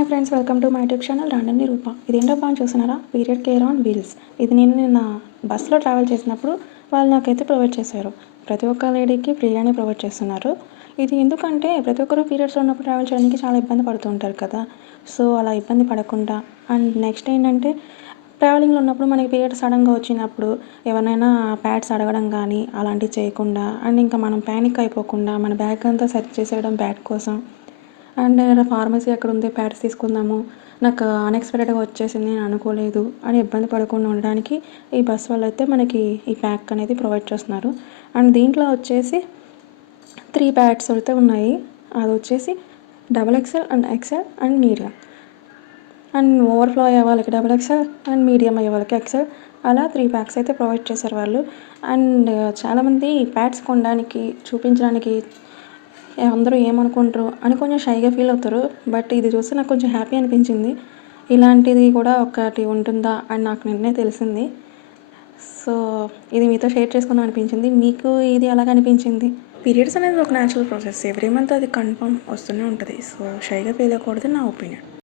Hi friends, welcome to my YouTube channel రాండని రూప. ఇదేంటబ్బా అని చూస్తున్నారా? Period care on wheels. ఇది నేను నిన్న బస్సులో ట్రావెల్ చేసినప్పుడు వాళ్ళు నాకైతే ప్రొవైడ్ చేశారు. ప్రతి ఒక్క లేడీకి ఫ్రీగానే ప్రొవైడ్ చేస్తున్నారు. ఇది ఎందుకంటే ప్రతి ఒక్కరు పీరియడ్స్లో ఉన్నప్పుడు ట్రావెల్ చేయడానికి చాలా ఇబ్బంది పడుతూ ఉంటారు కదా. సో అలా ఇబ్బంది పడకుండా అండ్ నెక్స్ట్ ఏంటంటే ట్రావెలింగ్లో ఉన్నప్పుడు మనకి పీరియడ్స్ సడన్గా వచ్చినప్పుడు ఎవరినైనా ప్యాడ్స్ అడగడం కానీ అలాంటివి చేయకుండా అండ్ ఇంకా మనం ప్యానిక్ అయిపోకుండా మన బ్యాగ్ అంతా సెర్చ్ చేసేయడం బ్యాగ్ కోసం అండ్ ఫార్మసీ ఎక్కడ ఉంది, ప్యాడ్స్ తీసుకుందాము, నాకు అన్ఎక్స్పెక్టెడ్గా వచ్చేసింది, నేను అనుకోలేదు అని ఇబ్బంది పడకుండా ఉండడానికి ఈ బస్ వాళ్ళు అయితే మనకి ఈ ప్యాక్ అనేది ప్రొవైడ్ చేస్తున్నారు. అండ్ దీంట్లో వచ్చేసి 3 ప్యాడ్స్ అయితే ఉన్నాయి. అది వచ్చేసి XXL and XL and medium. And overflow అయ్యే వాళ్ళకి XXL అండ్ మీడియం అయ్యే వాళ్ళకి XL, అలా 3 ప్యాక్స్ అయితే ప్రొవైడ్ చేశారు వాళ్ళు. అండ్ చాలామంది ప్యాడ్స్ కొనడానికి చూపించడానికి అందరూ ఏమనుకుంటారు అని కొంచెం షైగా ఫీల్ అవుతారు. బట్ ఇది చూస్తే నాకు కొంచెం హ్యాపీ అనిపించింది. ఇలాంటిది కూడా ఒకటి ఉంటుందా అని నాకు నిన్నే తెలిసింది. సో ఇది మీతో షేర్ చేసుకుందాం అనిపించింది. మీకు ఇది ఎలాగ అనిపించింది? పీరియడ్స్ అనేది ఒక న్యాచురల్ ప్రాసెస్. ఎవ్రీ మంత్ అది కన్ఫర్మ్ వస్తూనే ఉంటుంది. సో షైగా ఫీల్ అవ్వకూడదు నా ఒపీనియన్.